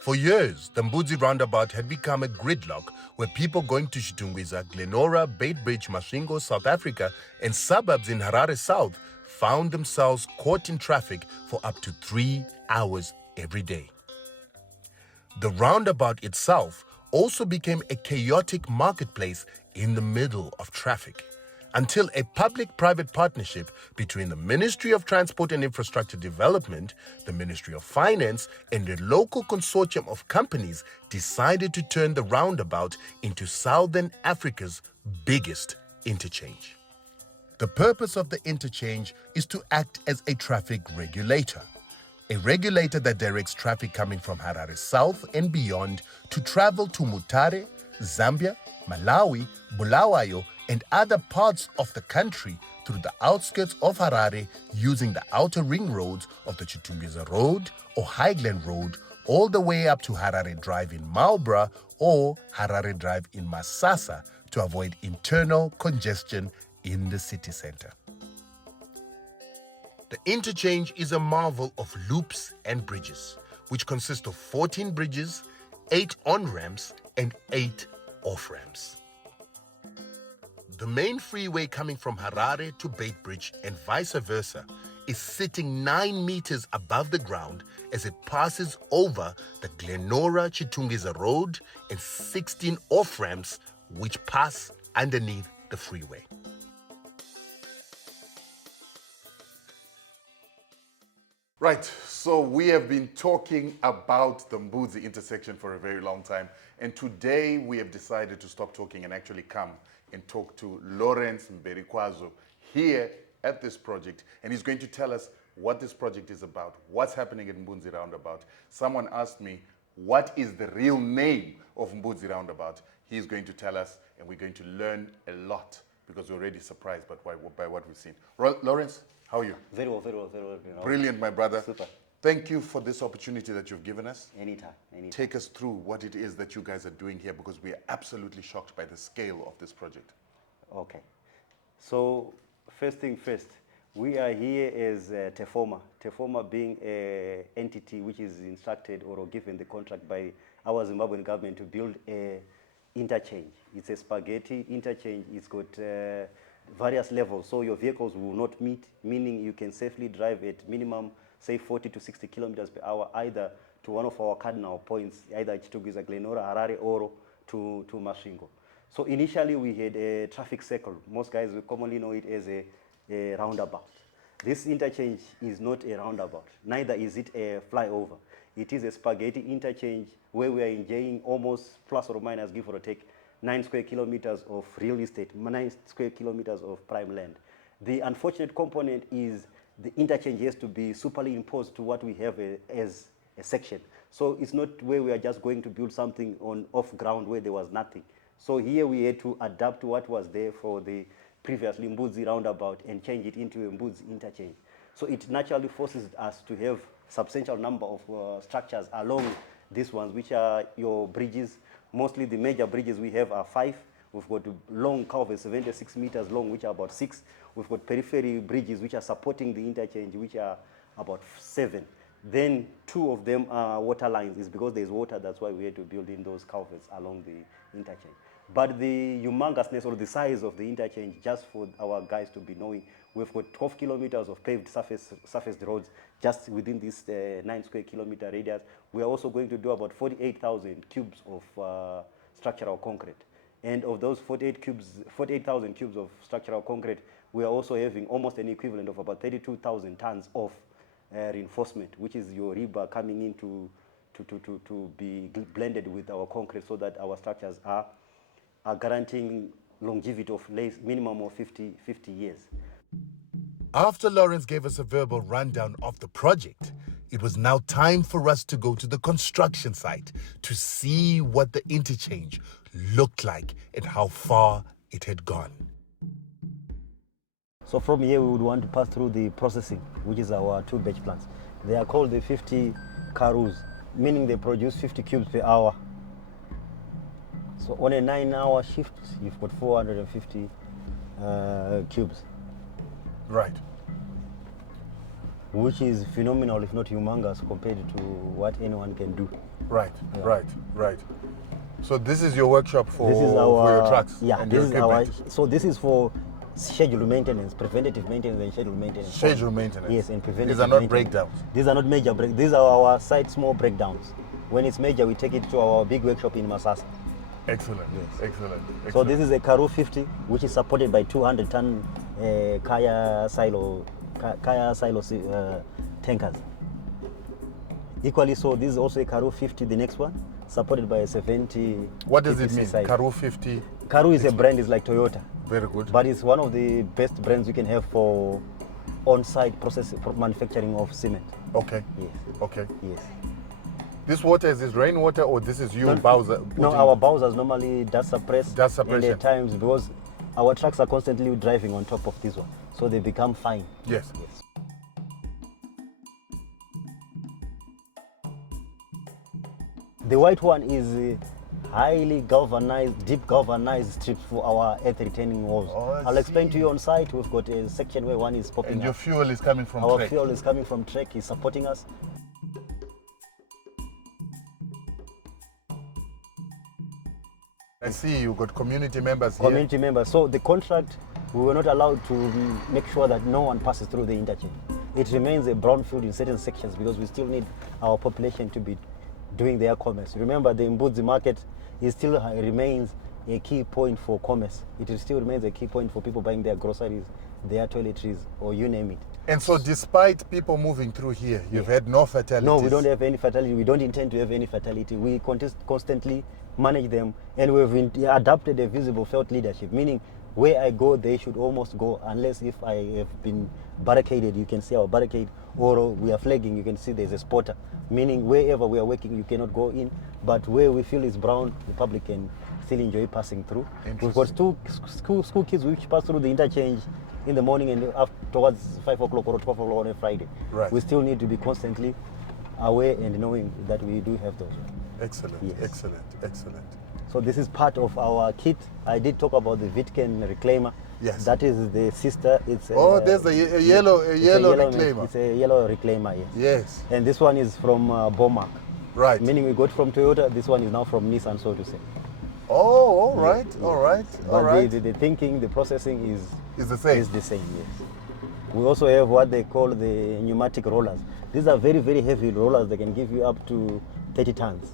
For years, the Mbudzi roundabout had become a gridlock where people going to Chitungwiza, Glenora, Beitbridge, Masvingo, South Africa, and suburbs in Harare South found themselves caught in traffic for up to 3 hours every day. The roundabout itself also became a chaotic marketplace in the middle of traffic, until a public-private partnership between the Ministry of Transport and Infrastructure Development, the Ministry of Finance, and a local consortium of companies decided to turn the roundabout into Southern Africa's biggest interchange. The purpose of the interchange is to act as a traffic regulator, a regulator that directs traffic coming from Harare South and beyond to travel to Mutare, Zambia, Malawi, Bulawayo, and other parts of the country through the outskirts of Harare using the outer ring roads of the Chitungwiza Road or High Glen Road all the way up to Harare Drive in Marlborough or Harare Drive in Masasa to avoid internal congestion in the city center. The interchange is a marvel of loops and bridges, which consist of 14 bridges, 8 on-ramps, and 8 off-ramps. The main freeway coming from Harare to Beitbridge and vice versa is sitting 9 meters above the ground as it passes over the Glenora Chitungwiza Road and 16 off-ramps which pass underneath the freeway. Right, so we have been talking about the Mbudzi intersection for a very long time, and today we have decided to stop talking and actually come and talk to Lawrence Mberikwazo here at this project, and he's going to tell us what this project is about, what's happening at Mbudzi Roundabout. Someone asked me, what is the real name of Mbudzi Roundabout? He's going to tell us, and we're going to learn a lot because we're already surprised by what we've seen. Lawrence, how are you? Very well, very well, very well. You know. Brilliant, my brother. Super. Thank you for this opportunity that you've given us. Anytime. Take us through what it is that you guys are doing here, because we are absolutely shocked by the scale of this project. Okay. So, first thing first, we are here as Tefoma. Tefoma being an entity which is instructed or given the contract by our Zimbabwean government to build a interchange. It's a spaghetti interchange. It's got various levels, so your vehicles will not meet, meaning you can safely drive at minimum, say 40 to 60 kilometers per hour, either to one of our cardinal points, either Chitungwiza, Glenora, Harare, or to Masvingo. So initially we had a traffic circle. Most guys will commonly know it as a roundabout. This interchange is not a roundabout, neither is it a flyover. It is a spaghetti interchange where we are enjoying almost plus or minus, give or take, 9 square kilometers of real estate, 9 square kilometers of prime land. The unfortunate component is the interchange has to be superimposed to what we have as a section. So it's not where we are just going to build something on off ground where there was nothing. So here we had to adapt to what was there for the previously Mbudzi roundabout and change it into a Mbudzi interchange. So it naturally forces us to have substantial number of structures along these ones, which are your bridges. Mostly the major bridges we have are 5. We've got long culverts, 76 meters long, which are about 6. We've got periphery bridges, which are supporting the interchange, which are about 7. Then 2 of them are water lines. It's because there's water, that's why we had to build in those culverts along the interchange. But the humongousness or the size of the interchange, just for our guys to be knowing, we've got 12 kilometers of paved surfaced roads just within this 9 square kilometer radius. We are also going to do about 48,000 cubes of structural concrete. And of those 48,000 cubes of structural concrete, we are also having almost an equivalent of about 32,000 tons of reinforcement, which is your rebar coming in to be blended with our concrete so that our structures are guaranteeing longevity of minimum of 50 years. After Lawrence gave us a verbal rundown of the project, it was now time for us to go to the construction site to see what the interchange looked like and how far it had gone. So from here we would want to pass through the processing, which is our 2 batch plants. They are called the 50 karus, meaning they produce 50 cubes per hour. So on a 9-hour shift, you've got 450 cubes. Right. which is phenomenal, if not humongous, compared to what anyone can do. Right, Yeah. right. So this is your workshop for, This is for your trucks Yeah, and this your is our. equipment. So this is for scheduled maintenance, preventative maintenance, and scheduled maintenance. Scheduled maintenance. Yes, and preventative. These are not maintenance. breakdowns. These are not major break. These are our site small breakdowns. When it's major, we take it to our big workshop in Masasa. Excellent. Yes. Excellent. So this is a Karoo 50, which is supported by 200-ton Kaya silo tankers. Equally so, this is also a Karoo 50, the next one, supported by a 70. What does it APC mean? silo. Karoo 50. Karoo is a brand, it's like Toyota. Very good. But it's one of the best brands you can have for on-site process manufacturing of cement. Okay. Yes. Okay. Yes. This water, is this rainwater or this is you, No, Bowser? No, our Bowsers normally dust suppress. Dust suppression. And at times, because our trucks are constantly driving on top of this one, so they become fine. Yes. Yes. The white one is highly galvanized, deep galvanized strips for our earth retaining walls. Oh, I I'll explain to see. you on site. We've got a section where one is popping And your up. fuel is coming from Our track. fuel is coming from Trek, is supporting us. I see you got community members here. Community members. So the contract, we were not allowed to make sure that no one passes through the interchange. It remains a brownfield in certain sections because we still need our population to be doing their commerce. Remember, the Mbudzi market is still remains a key point for commerce. It still remains a key point for people buying their groceries, their toiletries, or you name it. And so despite people moving through here, you've had no fatalities? No, we don't have any fatality. We don't intend to have any fatality. We constantly manage them, and we've adopted a visible felt leadership, meaning where I go, they should almost go, unless if I have been barricaded, you can see our barricade, or we are flagging, you can see there's a spotter, meaning wherever we are working, you cannot go in, but where we feel is brown, the public can still enjoy passing through. We've got two school kids which pass through the interchange in the morning and towards 5 o'clock or 12 o'clock on a Friday. Right. We still need to be constantly aware and knowing that we do have those. Excellent, Yes. excellent, excellent. So this is part of our kit. I did talk about the Vitken reclaimer. Yes. That is the sister. It's There's a yellow reclaimer. It's a yellow reclaimer, yes. Yes, And this one is from Bomark. right. Meaning we got from Toyota. This one is now from Nissan, so to say. Oh, all right, all right, But all right. the thinking, the processing is It's the same. Is the same, yes. We also have what they call the pneumatic rollers. These are very, very heavy rollers. They can give you up to 30 tons.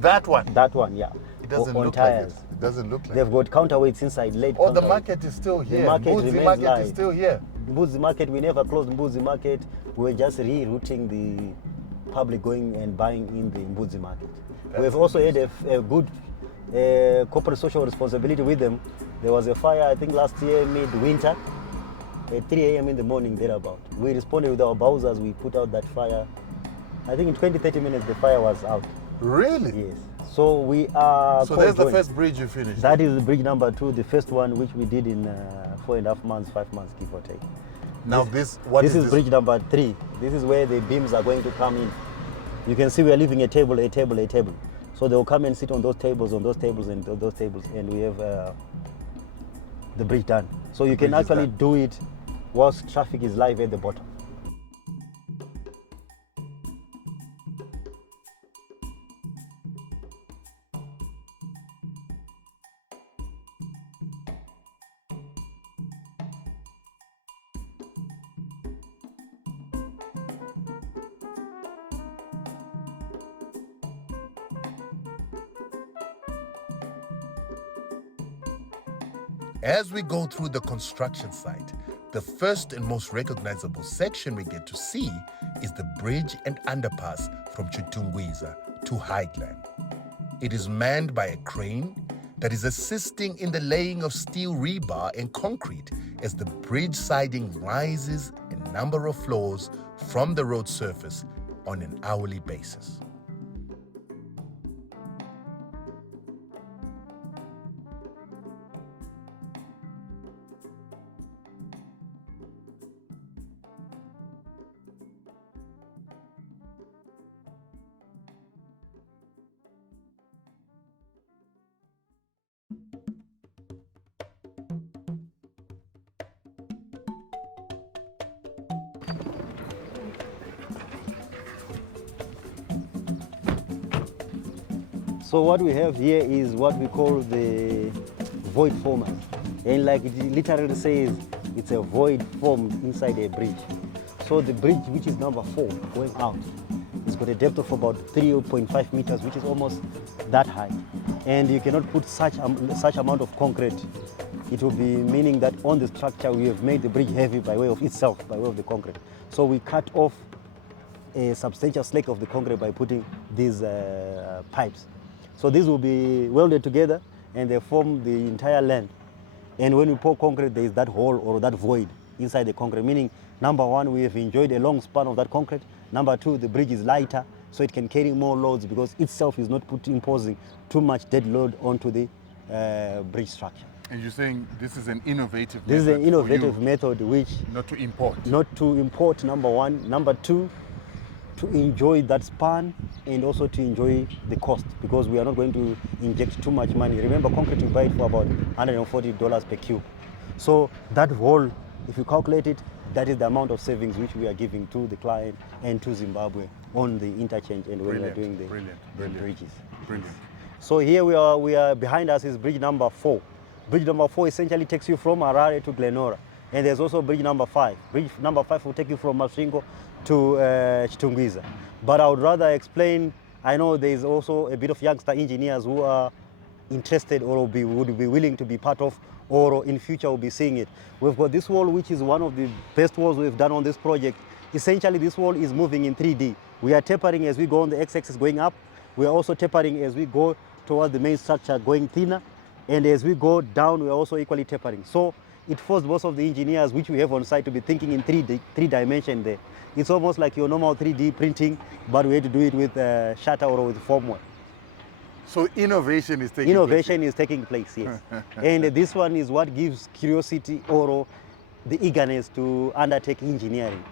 That one. That one, yeah. It doesn't on look tires. like it. It doesn't look like They've it. got counterweights inside, lead Oh, the counterweights. market is still here. The market Mbudzi remains market live. is still here. Mbudzi market, we never closed Mbudzi market. We're just rerouting the public going and buying in the Mbudzi market. We've also had a good corporate social responsibility with them. There was a fire, I think last year, mid-winter, at 3 a.m. in the morning, thereabout. We responded with our Bowsers, we put out that fire. I think in 20-30 minutes, the fire was out. Really? Yes. So we are So there's the conjoined. first bridge you finished. That is bridge number 2, the first one which we did in 4.5 months, 5 months, give or take. Now what This is is bridge number 3. This is where the beams are going to come in. You can see we are leaving a table. So they'll come and sit on those tables, and those tables, and we have the bridge done. So you can bridge is actually done. do it whilst traffic is live at the bottom. As we go through the construction site, the first and most recognizable section we get to see is the bridge and underpass from Chitungwiza to High Glen. It is manned by a crane that is assisting in the laying of steel rebar and concrete as the bridge siding rises a number of floors from the road surface on an hourly basis. So what we have here is what we call the void formers. And like it literally says, it's a void formed inside a bridge. So the bridge, which is number 4, going out, it's got a depth of about 3.5 meters, which is almost that high. And you cannot put such amount of concrete. It will be meaning that on the structure we have made the bridge heavy by way of itself, by way of the concrete. So we cut off a substantial slack of the concrete by putting these pipes. So these will be welded together and they form the entire length. And when we pour concrete, there is that hole or that void inside the concrete, meaning number 1, we have enjoyed a long span of that concrete. Number 2, the bridge is lighter, so it can carry more loads because itself is not imposing too much dead load onto the bridge structure. And you're saying this is an innovative This method is an innovative method which... not to import. Not to import, number 1. Number 2, to enjoy that span and also to enjoy the cost because we are not going to inject too much money. Remember, concrete, you buy it for about $140 per cube. So that whole, if you calculate it, that is the amount of savings which we are giving to the client and to Zimbabwe on the interchange and when we are doing the bridges. Brilliant. So here we are behind us is bridge number 4. Bridge number 4 essentially takes you from Harare to Glenora. And there's also bridge number 5. Bridge number 5 will take you from Masvingo to Chitungwiza. But I would rather explain, I know there's also a bit of youngster engineers who are interested or would be willing to be part of or in future will be seeing it. We've got this wall which is one of the best walls we've done on this project. Essentially this wall is moving in 3D. We are tapering as we go on the x-axis going up. We are also tapering as we go towards the main structure going thinner. And as we go down, we are also equally tapering. So it forced most of the engineers which we have on site to be thinking in three dimension there. It's almost like your normal 3D printing, but we had to do it with shutter or with formwork. So innovation is taking place, yes. And this one is what gives curiosity or the eagerness to undertake engineering.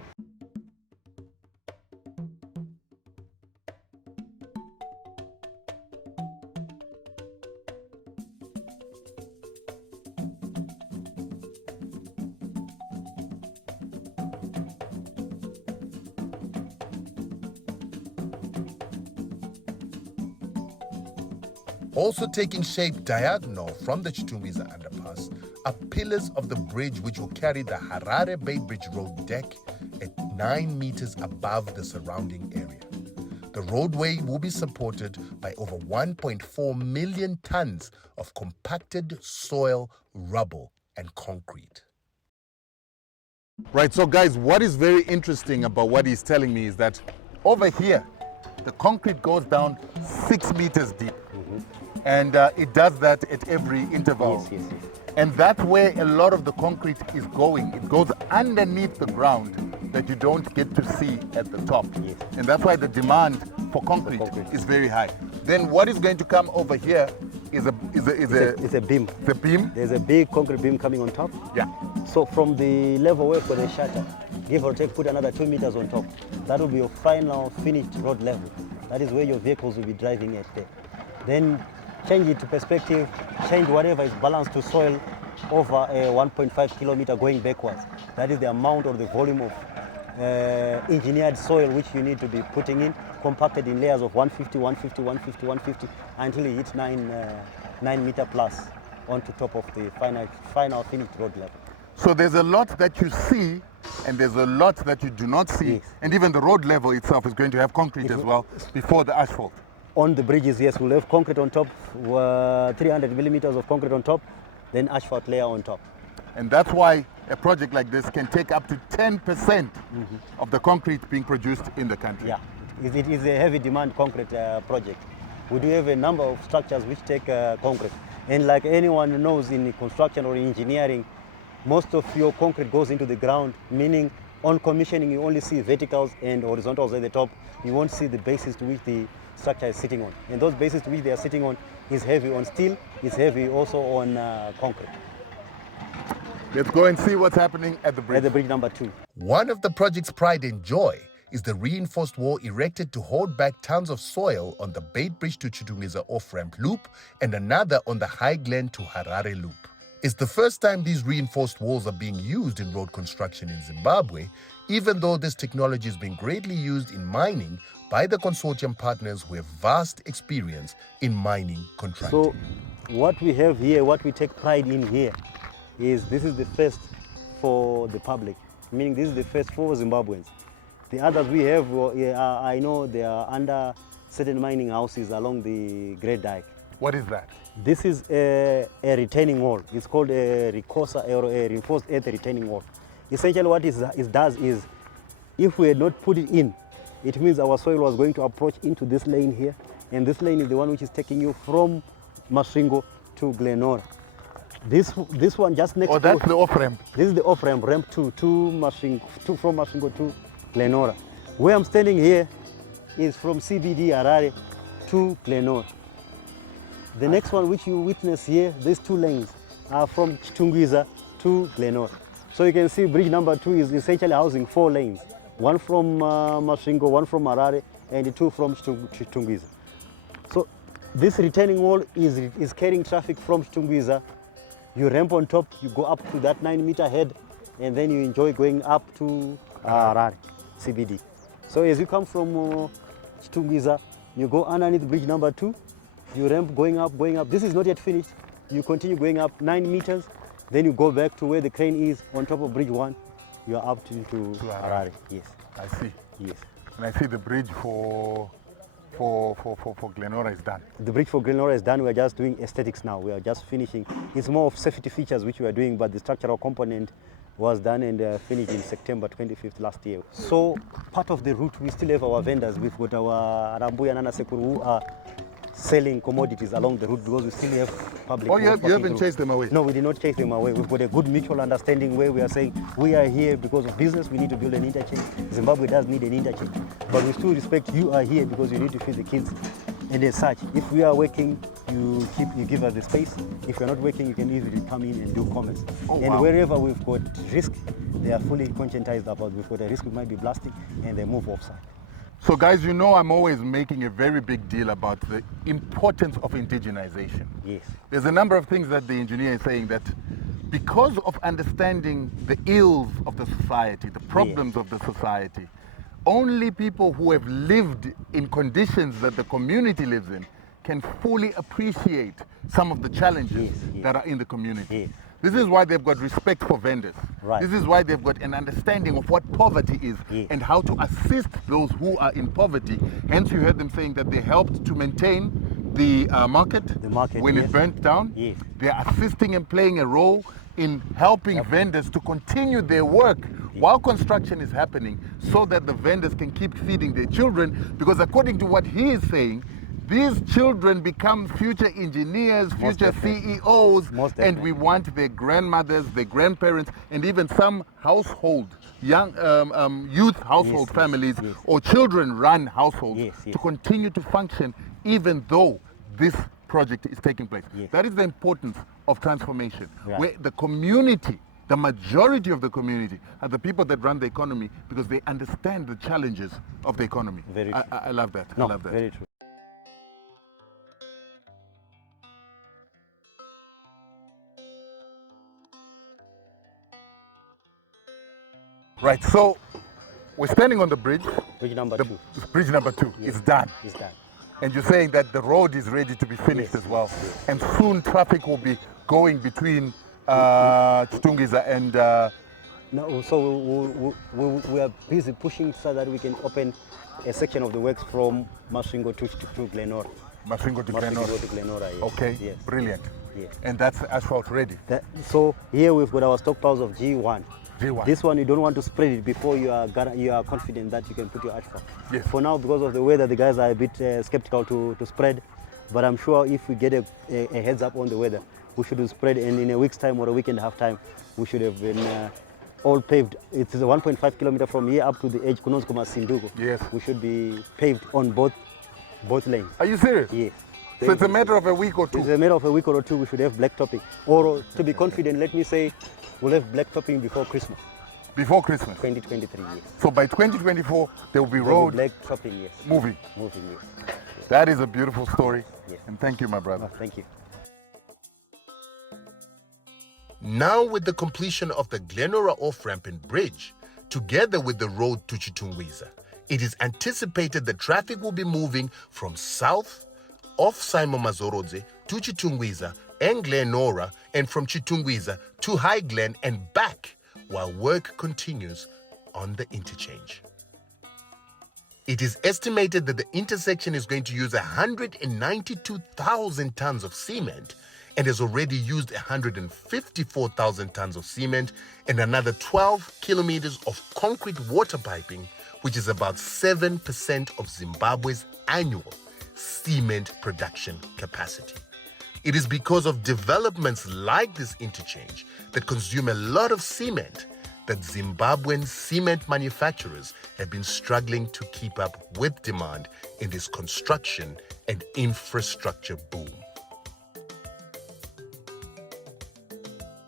Also taking shape diagonal from the Chitungwiza underpass are pillars of the bridge which will carry the Harare Beitbridge road deck at 9 meters above the surrounding area. The roadway will be supported by over 1.4 million tons of compacted soil, rubble, and concrete. Right, so guys, what is very interesting about what he's telling me is that over here, the concrete goes down 6 meters deep. And it does that at every interval. Yes. And that's where a lot of the concrete is going. It goes underneath the ground that you don't get to see at the top. Yes. And that's why the demand for concrete is very high. Then what is going to come over here is a beam. The beam? There's a big concrete beam coming on top. Yeah. So from the level where for the shutter, give or take, put another 2 meters on top. That will be your final finished road level. That is where your vehicles will be driving at there. Then change it to perspective, change whatever is balanced to soil over a 1.5 kilometer going backwards. That is the amount or the volume of engineered soil which you need to be putting in, compacted in layers of 150, 150, 150, 150, until you hit 9 meter plus onto top of the final finished road level. So there's a lot that you see and there's a lot that you do not see. Yes. And even the road level itself is going to have concrete as well before the asphalt. On the bridges, yes, we'll have concrete on top, 300 millimeters of concrete on top, then asphalt layer on top. And that's why a project like this can take up to 10% of the concrete being produced in the country. Yeah, it is a heavy demand concrete project. We do have a number of structures which take concrete. And like anyone knows in construction or engineering, most of your concrete goes into the ground, meaning on commissioning you only see verticals and horizontals at the top. You won't see the bases to which the structure is sitting on. And those bases to which they are sitting on is heavy on steel, is heavy also on concrete. Let's go and see what's happening at the bridge. At the bridge number 2. One of the project's pride and joy is the reinforced wall erected to hold back tons of soil on the Beitbridge to Chitungwiza off-ramp loop and another on the High Glen to Harare loop. It's the first time these reinforced walls are being used in road construction in Zimbabwe, even though this technology has been greatly used in mining by the consortium partners who have vast experience in mining contracting. So what we have here, what we take pride in here, is this is the first for the public, meaning this is the first for Zimbabweans. The others we have, I know they are under certain mining houses along the Great Dyke. What is that? This is a retaining wall. It's called a recourser or a reinforced earth retaining wall. Essentially what it does is, if we had not put it in, it means our soil was going to approach into this lane here, and this lane is the one which is taking you from Masvingo to Glenora. This one just next Oh, that's the off-ramp. This is the off-ramp, ramp 2 from Masvingo to Glenora. Where I'm standing here is from CBD Harare to Glenora. The next one which you witness here, these 2 lanes are from Chitungwiza to Glenora. So you can see bridge number 2 is essentially housing 4 lanes. One from Masvingo, one from Harare, and 2 from Chitungwiza. So this retaining wall is carrying traffic from Chitungwiza. You ramp on top, you go up to that 9-meter head, and then you enjoy going up to Harare CBD. So as you come from Chitungwiza, you go underneath bridge number 2, you ramp going up. This is not yet finished. You continue going up 9 meters, then you go back to where the crane is on top of bridge 1. You are up to Harare. Yes. I see. Yes. And I see the bridge for Glenora is done. The bridge for Glenora is done. We are just doing aesthetics now. We are just finishing. It's more of safety features which we are doing, but the structural component was done and finished in September 25th last year. So part of the route, we still have our vendors. We've got our Arambuya and Nana Sekuru who are selling commodities along the route because we still have public. Oh, you haven't chased them away? No, we did not chase them away. We've got a good mutual understanding where we are saying we are here because of business, we need to build an interchange. Zimbabwe does need an interchange. But we still respect you are here because you need to feed the kids. And as such, if we are working, you give us the space. If you're not working, you can easily come in and do comments. Oh, and wow. wherever we've got risk, they are fully conscientized about. We've got a risk, we might be blasting, and they move offside. So guys, you know I'm always making a very big deal about the importance of indigenization. Yes. There's a number of things that the engineer is saying that because of understanding the ills of the society, the problems of the society, only people who have lived in conditions that the community lives in can fully appreciate some of the challenges that are in the community. Yes. This is why they've got respect for vendors. Right. This is why they've got an understanding of what poverty is and how to assist those who are in poverty. Hence you heard them saying that they helped to maintain the market when it burnt down. Yes. They are assisting and playing a role in helping vendors to continue their work while construction is happening so that the vendors can keep feeding their children, because according to what he is saying, these children become future engineers, future CEOs, and we want their grandmothers, their grandparents, and even some household, young youth household families or children-run households to continue to function even though this project is taking place. That is the importance of transformation, where the community, the majority of the community are the people that run the economy because they understand the challenges of the economy. Very true. I love that. No, I love that. very true. Right, so we're standing on the bridge. Bridge number 2. Bridge number 2 is done. It's done. And you're saying that the road is ready to be finished as well. And soon traffic will be going between Chitungwiza and... No, so we are busy pushing so that we can open a section of the works from Masvingo to Glenora. Masvingo to Glenora, yes. Okay, yes. Brilliant. Yes. And that's asphalt ready? So here we've got our stockpiles of G1. G1. This one you don't want to spread it before you are confident that you can put your asphalt. Yes. For now, because of the weather, the guys are a bit skeptical to spread. But I'm sure if we get a heads up on the weather, we should spread, and in a week's time or a week and a half time, we should have been all paved. It's a 1.5 kilometer from here up to the edge, Kunonskoma Sinduko. Yes. We should be paved on both lanes. Are you serious? Yes. So it's a matter of a week or two? It's a matter of a week or two, we should have black topping. Or to be confident, let me say, we'll have black topping before Christmas. Before Christmas? 2023, yes. So by 2024, there will be road black topping, yes. Moving, yes. That is a beautiful story. Yes. And thank you, my brother. Oh, thank you. Now with the completion of the Glenora off-ramp and bridge, together with the road to Chitungwiza, It is anticipated that traffic will be moving from south off Simon Mazorodze to Chitungwiza and Glenora, and from Chitungwiza to High Glen and back, while work continues on the interchange. It is estimated that the intersection is going to use 192,000 tons of cement and has already used 154,000 tons of cement and another 12 kilometers of concrete water piping, which is about 7% of Zimbabwe's annual cement production capacity. It is because of developments like this interchange that consume a lot of cement that Zimbabwean cement manufacturers have been struggling to keep up with demand in this construction and infrastructure boom.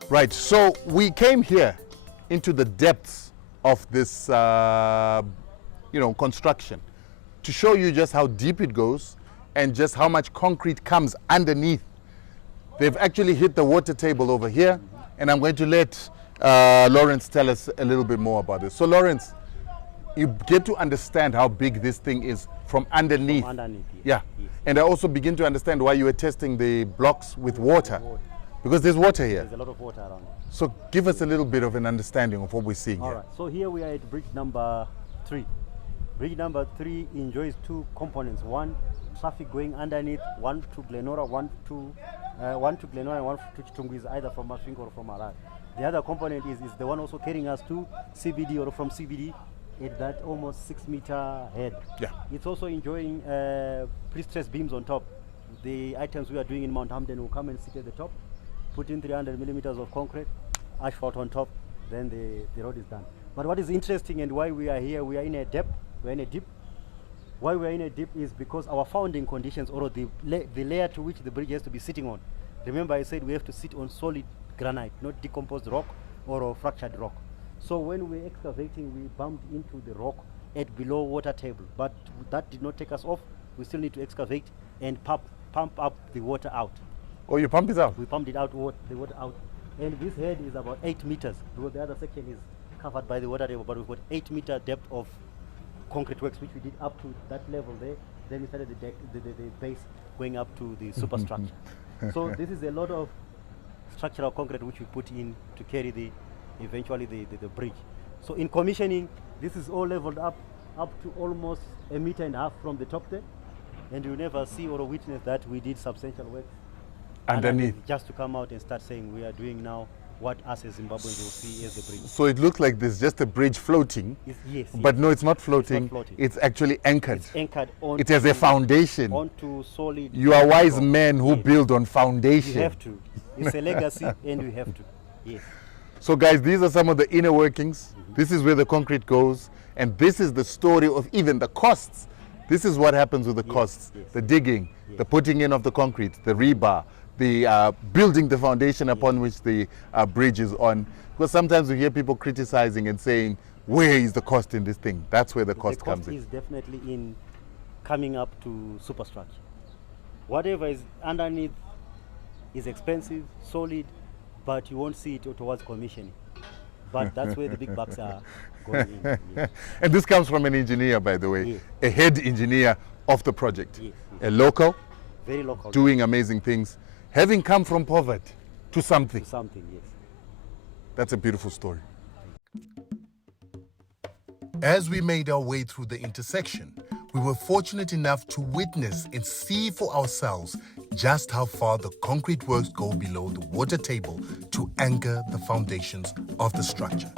Right, so we came here into the depths of this, construction to show you just how deep it goes and just how much concrete comes underneath. They've actually hit the water table over here, and I'm going to let Lawrence tell us a little bit more about this. So Lawrence, you get to understand how big this thing is from underneath. From underneath, yes. Yeah, yes. And I also begin to understand why you were testing the blocks with water. Because there's water here. There's a lot of water around. So give us a little bit of an understanding of what we're seeing All here. right, so here we are at bridge number 3. Bridge number 3 enjoys two components. One, traffic going underneath, one to Glenora, one to Glenora and one to Chitungwiza, either from Mazorodze or from Harare. The other component is the one also carrying us to CBD or from CBD at that almost 6-meter head. Yeah. It's also enjoying pre-stressed beams on top. The items we are doing in Mount Hamden will come and sit at the top, put in 300 millimeters of concrete, asphalt on top, then the road is done. But what is interesting and why we are here, we are in a depth, we're in a deep. Why we're in a deep is because our founding conditions, or the layer to which the bridge has to be sitting on. Remember I said we have to sit on solid granite, not decomposed rock or fractured rock. So when we're excavating, we bumped into the rock at below water table, but that did not take us off. We still need to excavate and pump up the water out. Oh, you pump it out? We pumped it out, the water out. And this head is about 8 meters, because the other section is covered by the water table, but we've got 8-meter depth of concrete works, which we did up to that level there. Then we started the base going up to the superstructure. So this is a lot of structural concrete which we put in to carry eventually the bridge. So in commissioning, this is all leveled up to almost 1.5 meters from the top there. And you never see or witness that we did substantial work underneath, just to come out and start saying we are doing now what us as Zimbabweans will see as the bridge. So it looks like there's just a bridge floating. Yes. But no, it's not floating. It's not floating. It's actually anchored. It's anchored on. It has a foundation. Onto solid. You are wise men who build on foundation. You have to. It's a legacy, and we have to. Yes. So guys, these are some of the inner workings. This is where the concrete goes, and this is the story of even the costs. This is what happens with the costs: the digging, the putting in of the concrete, the rebar, the building the foundation upon which the bridge is on. Because sometimes we hear people criticizing and saying, where is the cost in this thing? That's where the cost comes in. The cost is definitely in coming up to superstructure. Whatever is underneath is expensive, solid, but you won't see it towards commissioning. But that's where the big bucks are going in. Yes. And this comes from an engineer, by the way, Yes. a head engineer of the project, Yes. a local, Very local. doing amazing things, having come from poverty to something. Something, yes. That's a beautiful story. As we made our way through the intersection, we were fortunate enough to witness and see for ourselves just how far the concrete works go below the water table to anchor the foundations of the structure.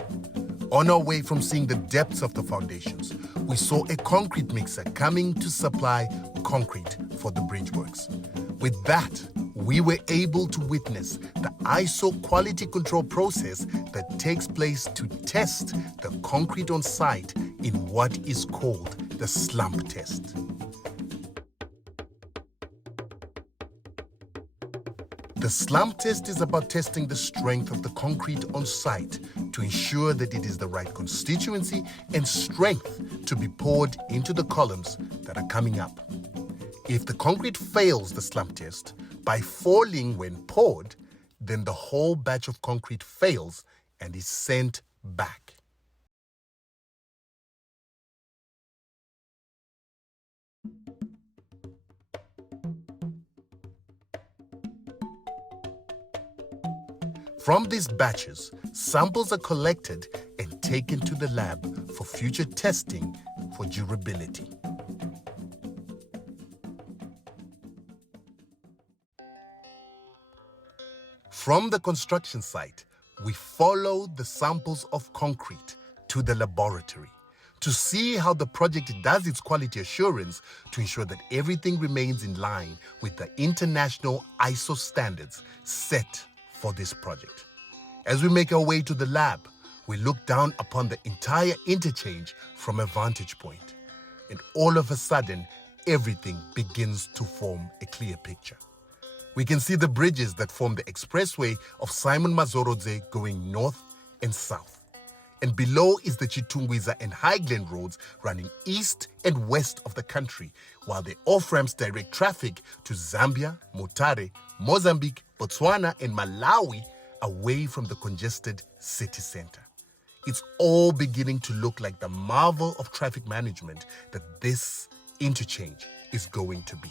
On our way from seeing the depths of the foundations, we saw a concrete mixer coming to supply concrete for the bridge works. With that, we were able to witness the ISO quality control process that takes place to test the concrete on site in what is called the slump test. The slump test is about testing the strength of the concrete on site to ensure that it is the right constituency and strength to be poured into the columns that are coming up. If the concrete fails the slump test by falling when poured, then the whole batch of concrete fails and is sent back. From these batches, samples are collected and taken to the lab for future testing for durability. From the construction site, we followed the samples of concrete to the laboratory to see how the project does its quality assurance to ensure that everything remains in line with the international ISO standards set for this project. As we make our way to the lab, we look down upon the entire interchange from a vantage point, and all of a sudden, everything begins to form a clear picture. We can see the bridges that form the expressway of Simon Mazorodze going north and south. And below is the Chitungwiza and High Glen roads running east and west of the country, while the off-ramps direct traffic to Zambia, Mutare, Mozambique, Botswana, and Malawi away from the congested city center. It's all beginning to look like the marvel of traffic management that this interchange is going to be.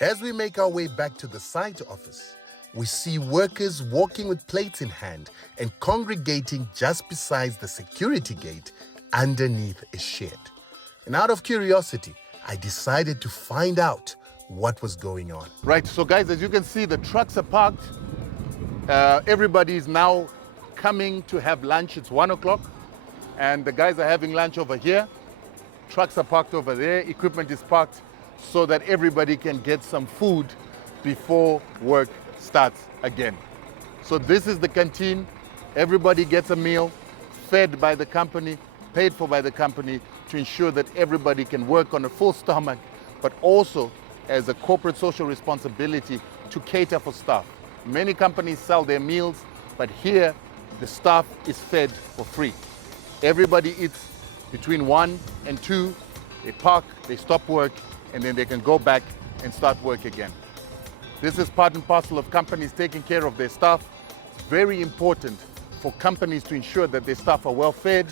As we make our way back to the site office, we see workers walking with plates in hand and congregating just beside the security gate underneath a shed. And out of curiosity, I decided to find out what was going on. Right, so guys, as you can see, the trucks are parked. Everybody is now coming to have lunch. It's 1 o'clock, and the guys are having lunch over here. Trucks are parked over there. Equipment is parked so that everybody can get some food before work starts again. So this is the canteen. Everybody gets a meal, fed by the company, paid for by the company, to ensure that everybody can work on a full stomach, but also as a corporate social responsibility to cater for staff. Many companies sell their meals, but here the staff is fed for free. Everybody eats between 1 and 2. They park, they stop work, and then they can go back and start work again. This is part and parcel of companies taking care of their staff. It's very important for companies to ensure that their staff are well fed,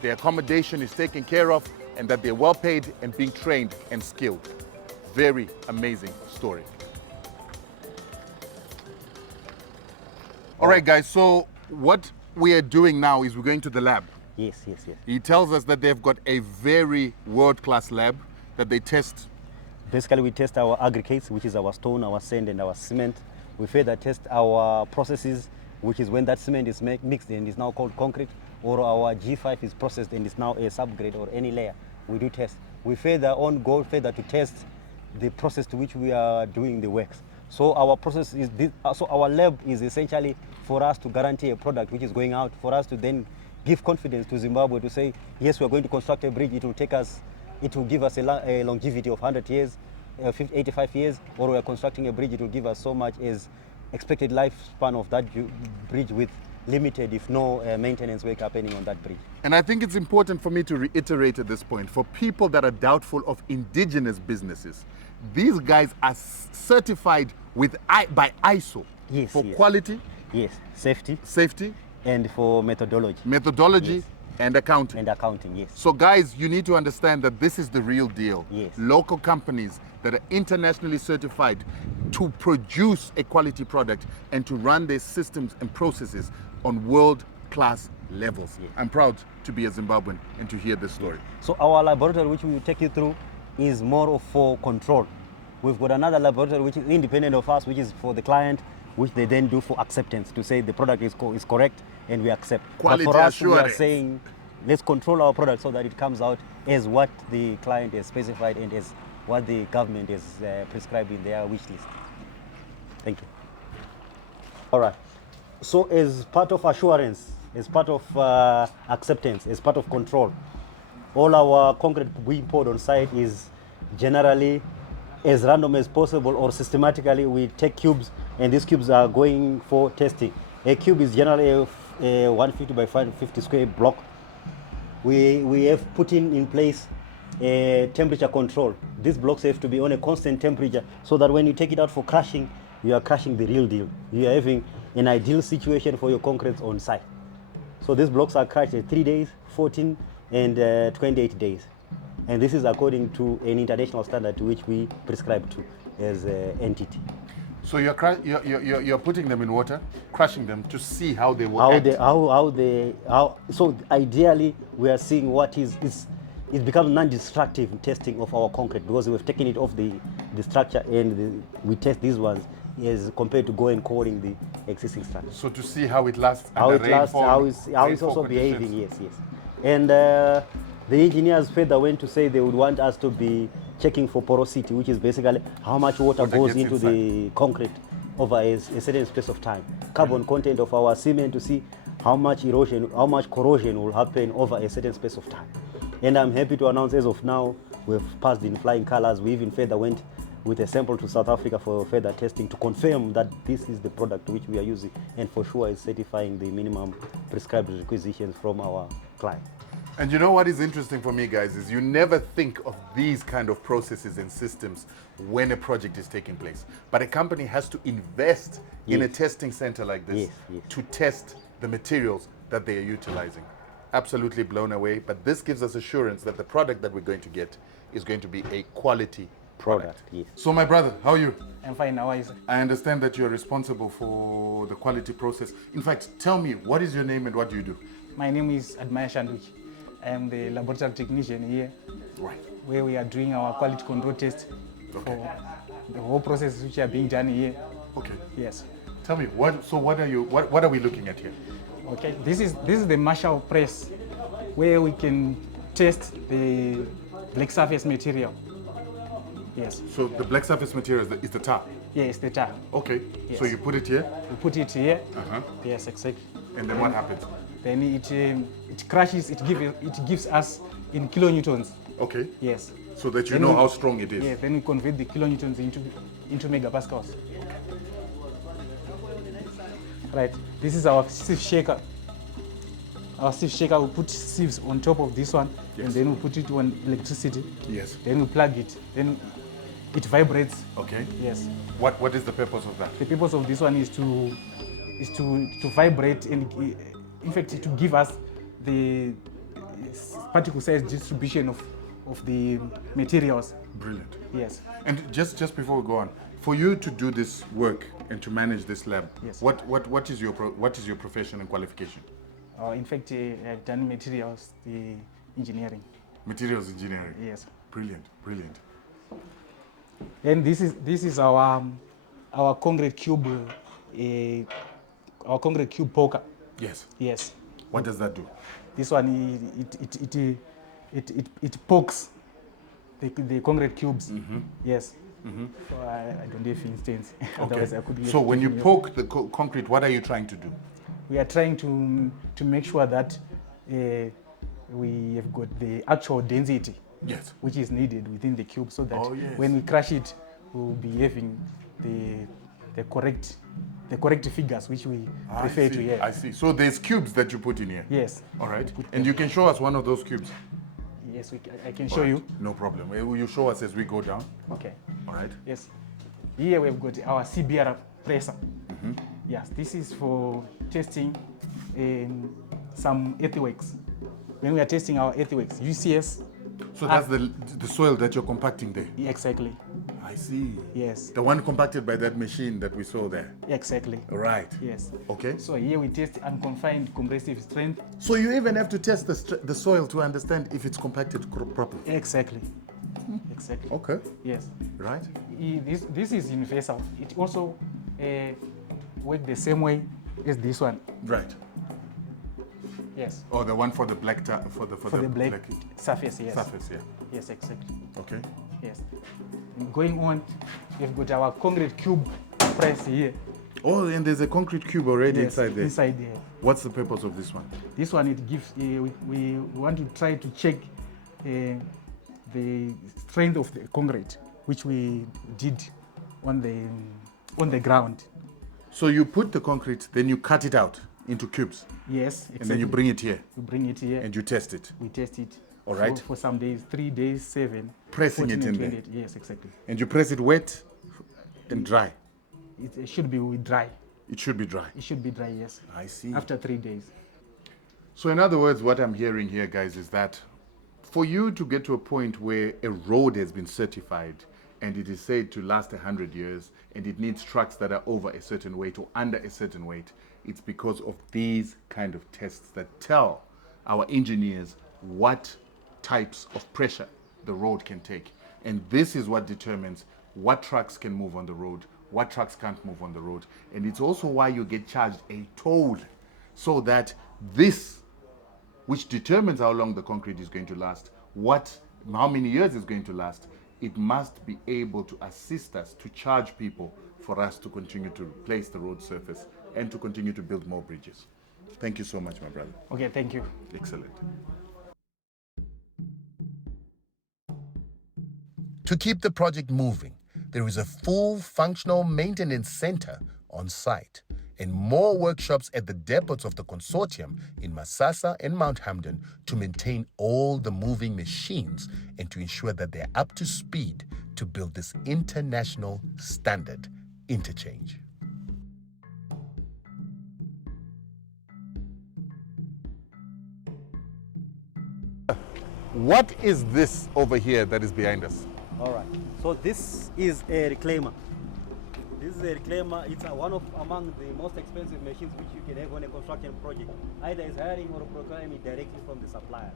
their accommodation is taken care of, and that they're well paid and being trained and skilled. Very amazing story. All right, guys, so what we are doing now is we're going to the lab. Yes. He tells us that they've got a very world-class lab that they test. Basically, we test our aggregates, which is our stone, our sand, and our cement. We further test our processes, which is when that cement is mixed and is now called concrete, or our G5 is processed and is now a subgrade or any layer. We do test. We go further to test the process to which we are doing the works. So our process is this, so our lab is essentially for us to guarantee a product which is going out, for us to then give confidence to Zimbabwe to say, yes, we are going to construct a bridge. It will give us a longevity of 100 years, 85 years, or we are constructing a bridge, it will give us so much as expected lifespan of that bridge with limited, if no maintenance work happening on that bridge. And I think it's important for me to reiterate at this point, for people that are doubtful of indigenous businesses, these guys are certified by ISO for quality. Yes, safety, and for methodology. Yes. And accounting. And accounting, yes. So guys, you need to understand that this is the real deal. Yes. Local companies that are internationally certified to produce a quality product and to run their systems and processes on world-class levels. Yes. I'm proud to be a Zimbabwean and to hear this story. Yes. So our laboratory, which we will take you through, is more for control. We've got another laboratory which is independent of us, which is for the client, which they then do for acceptance, to say the product is correct and we accept. Quality but for us, assurance. we are saying, let's control our product so that it comes out as what the client has specified and as what the government is prescribed in their wish list. Thank you. All right. So as part of assurance, as part of acceptance, as part of control, all our concrete being poured on site is generally as random as possible, or systematically we take cubes, and these cubes are going for testing. A cube is generally a 150 by 550 square block. We have put in place a temperature control. These blocks have to be on a constant temperature so that when you take it out for crushing, you are crushing the real deal. You are having an ideal situation for your concrete on site. So these blocks are crushed at 3 days, 14 and 28 days. And this is according to an international standard to which we prescribe to as an entity. So you're putting them in water, crushing them to see how they will So ideally, we are seeing what it becomes non-destructive testing of our concrete, because we've taken it off the structure, and we test these ones as compared to going coating the existing structure. So to see how it lasts, How under it lasts, how it's rainfall also conditions. behaving. Yes. And the engineers further went to say they would want us to be checking for porosity, which is basically how much water goes gets into the concrete over a certain space of time. Carbon content of our cement, to see how much erosion, how much corrosion will happen over a certain space of time. And I'm happy to announce, as of now, we've passed in flying colors. We even further went with a sample to South Africa for further testing to confirm that this is the product which we are using, and for sure is satisfying the minimum prescribed requisitions from our client. And you know what is interesting for me, guys, is you never think of these kind of processes and systems when a project is taking place. But a company has to invest in a testing center like this to test the materials that they are utilizing. Absolutely blown away. But this gives us assurance that the product that we're going to get is going to be a quality product. Yes. So my brother, how are you? I'm fine. How are you, sir? I understand that you're responsible for the quality process. In fact, tell me, what is your name and what do you do? My name is Admire Shanduchi. I am the laboratory technician here, Right. where we are doing our quality control test for the whole process which are being done here. Okay. Yes. Tell me, what are we looking at here? Okay. This is the Marshall press, where we can test the black surface material. Yes. So the black surface material is the tar. Yeah, it's the tar. Okay. Yes. So you put it here, We put it here. Uh-huh. Yes, exactly. and then what happens? Then it crashes. It gives us in kilonewtons. Okay. Yes. So that you Then know we- how strong it is. Yeah. Then we convert the kilonewtons into megapascals. Right. This is our sieve shaker. Our sieve shaker, we put sieves on top of this one, Yes. and then we put it on electricity. Yes. Then we plug it. Then it vibrates. Okay. Yes. What is the purpose of that? The purpose of this one is to vibrate, and in fact to give us the particle size distribution of the materials. Brilliant. Yes. And just before we go on, for you to do this work and to manage this lab, Yes. what is your profession and qualification? In fact, I've done materials, the engineering. Materials engineering. Yes. Brilliant. Brilliant. And this is our concrete cube, our concrete cube poker. Yes. Yes. What does that do? This one it pokes the concrete cubes. Mm-hmm. Yes. So I don't have instance. Otherwise I could. So when you poke the concrete, what are you trying to do? We are trying to make sure that we have got the actual density Yes. which is needed within the cube, so that Oh, yes. when we crush it, we'll be having the correct figures which we prefer to have. I see. So there's cubes that you put in here. Yes. All right. And you can show us one of those cubes. Yes, I can show you. No problem. Will you show us as we go down? Okay. All right. Yes. Here we've got our CBR presser. Yes, this is for testing some earthworks. When we are testing our earthworks, UCS. So that's the soil that you're compacting there. Exactly. I see. Yes. The one compacted by that machine that we saw there. Exactly. Right. Yes. Okay. So here we test unconfined compressive strength. So you even have to test the soil to understand if it's compacted properly. Exactly. Exactly. Okay. Yes. Right. This is universal. It also works the same way as this one. Right. Yes. Or the one for the black for the black surface. Yes. surface. Yeah. Yes. Exactly. Okay. Yes. And going on, we've got our concrete cube press here. Oh, and there's a concrete cube already Yes, inside there. Inside there. What's the purpose of this one? This one, it gives. We want to try to check the strength of the concrete, which we did on the ground. So you put the concrete, then you cut it out into cubes, Yes. Exactly. and then you bring it here We bring it here. and you test it, We test it. All right. For some days, 3 days, 7. Pressing 14 it and in there. 28. Yes, exactly. and you press it wet and dry. It should be dry. It should be dry. It should be dry. Yes. I see. After 3 days. So in other words, what I'm hearing here, guys, is that for you to get to a point where a road has been certified and it is said to last 100 years, and it needs trucks that are over a certain weight or under a certain weight, it's because of these kind of tests that tell our engineers what types of pressure the road can take. And this is what determines what trucks can move on the road, what trucks can't move on the road. And it's also why you get charged a toll, so that this, which determines how long the concrete is going to last, how many years it's going to last, it must be able to assist us to charge people for us to continue to replace the road surface and to continue to build more bridges. Thank you so much, my brother. Okay, thank you. Excellent. To keep the project moving, there is a full functional maintenance center on site and more workshops at the depots of the consortium in Masasa and Mount Hamden to maintain all the moving machines and to ensure that they're up to speed to build this international standard interchange. What is this over here that is behind us? All right. So this is a reclaimer. This is a reclaimer. It's one of among the most expensive machines which you can have on a construction project. Either is hiring or procuring it directly from the suppliers.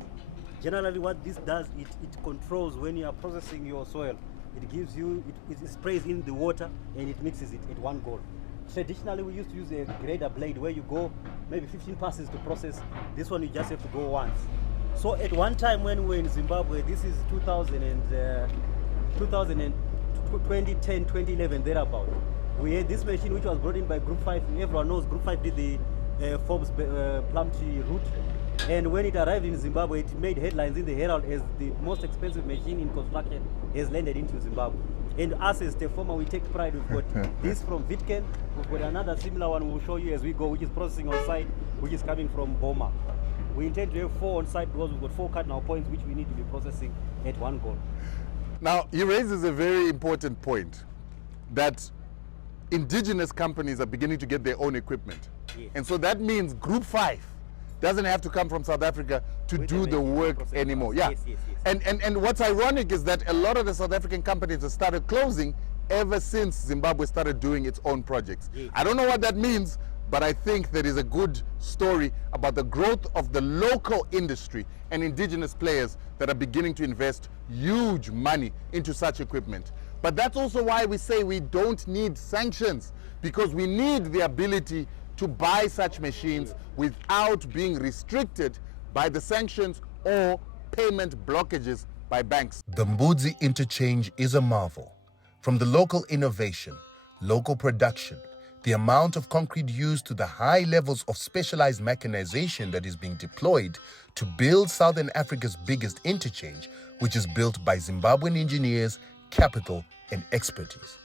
Generally, what this does, it controls when you are processing your soil. It gives you, it sprays in the water and it mixes it at one go. Traditionally, we used to use a grader blade where you go maybe 15 passes to process. This one you just have to go once. So at one time when we were in Zimbabwe, this is 2010, 2011, thereabout. We had this machine which was brought in by Group 5. Everyone knows Group 5 did the Forbes plum tree route. And when it arrived in Zimbabwe, it made headlines in the Herald as the most expensive machine in construction has landed into Zimbabwe. And us as Tefoma, we take pride. We've got this from Vitken. We've got another similar one we'll show you as we go, which is processing on site, which is coming from Boma. We intend to have 4 on site because we've got 4 cardinal points which we need to be processing at one go. Now, he raises a very important point that indigenous companies are beginning to get their own equipment. Yes. And so that means Group 5 doesn't have to come from South Africa to do the work anymore. Yeah. Yes. And what's ironic is that a lot of the South African companies have started closing ever since Zimbabwe started doing its own projects. Yes. I don't know what that means, but I think there is a good story about the growth of the local industry and indigenous players that are beginning to invest huge money into such equipment. But that's also why we say we don't need sanctions, because we need the ability to buy such machines without being restricted by the sanctions or payment blockages by banks. The Mbudzi Interchange is a marvel. From the local innovation, local production, the amount of concrete used to the high levels of specialized mechanization that is being deployed to build Southern Africa's biggest interchange, which is built by Zimbabwean engineers, capital, and expertise.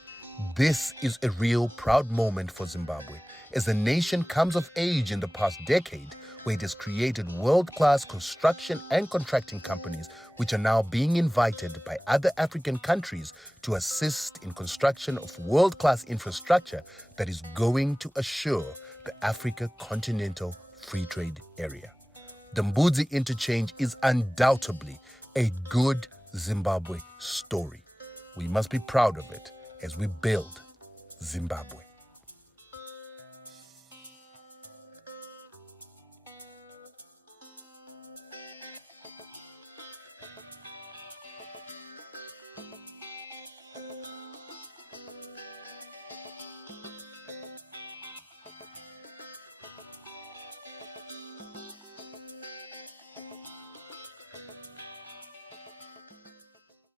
This is a real proud moment for Zimbabwe as the nation comes of age in the past decade, where it has created world-class construction and contracting companies which are now being invited by other African countries to assist in construction of world-class infrastructure that is going to assure the Africa Continental Free Trade Area. The Mbudzi Interchange is undoubtedly a good Zimbabwe story. We must be proud of it as we build Zimbabwe.